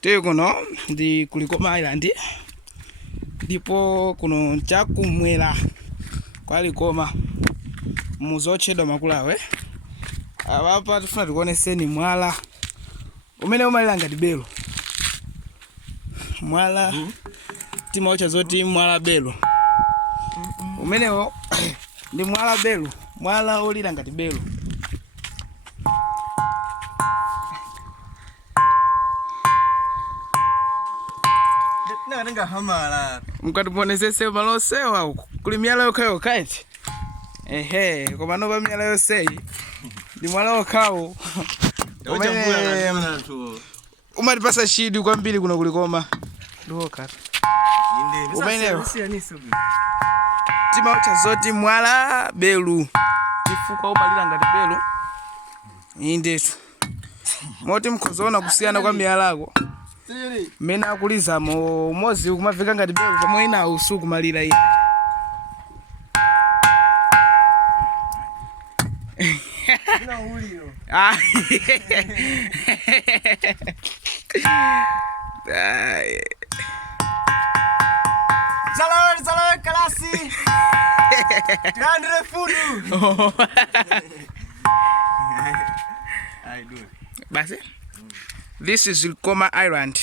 Teo kuno ndi kulikoma island. Ndipo kuno chakumwera kwa likoma muzotchedwa makulawe. Apa tifuna tikuoneseni mwala umene umalira ngati belo. Mwala timaucha zoti mwala belo. Umenewo ndi mwala belo, mwala olira ngati belo. Mukatiponesese malosewa uku kuli miyala yokhayo kaiti. Koma nopa miyala yoseyi ndi mwala okhawo umatipasa chidwi kwambiri kuno kulikoma. Ndiwokata umenewo timaucha zoti mwala belu chifukwa umalira ngati belu. Indetu moti mkhozoona kusiyana kwa miyalako mmene akulizamo umozi kumaveka ngati belo pomwe inawo sukumalira iye. Zalawe kalasi. Andre fudu. Basi. This is Likoma Island.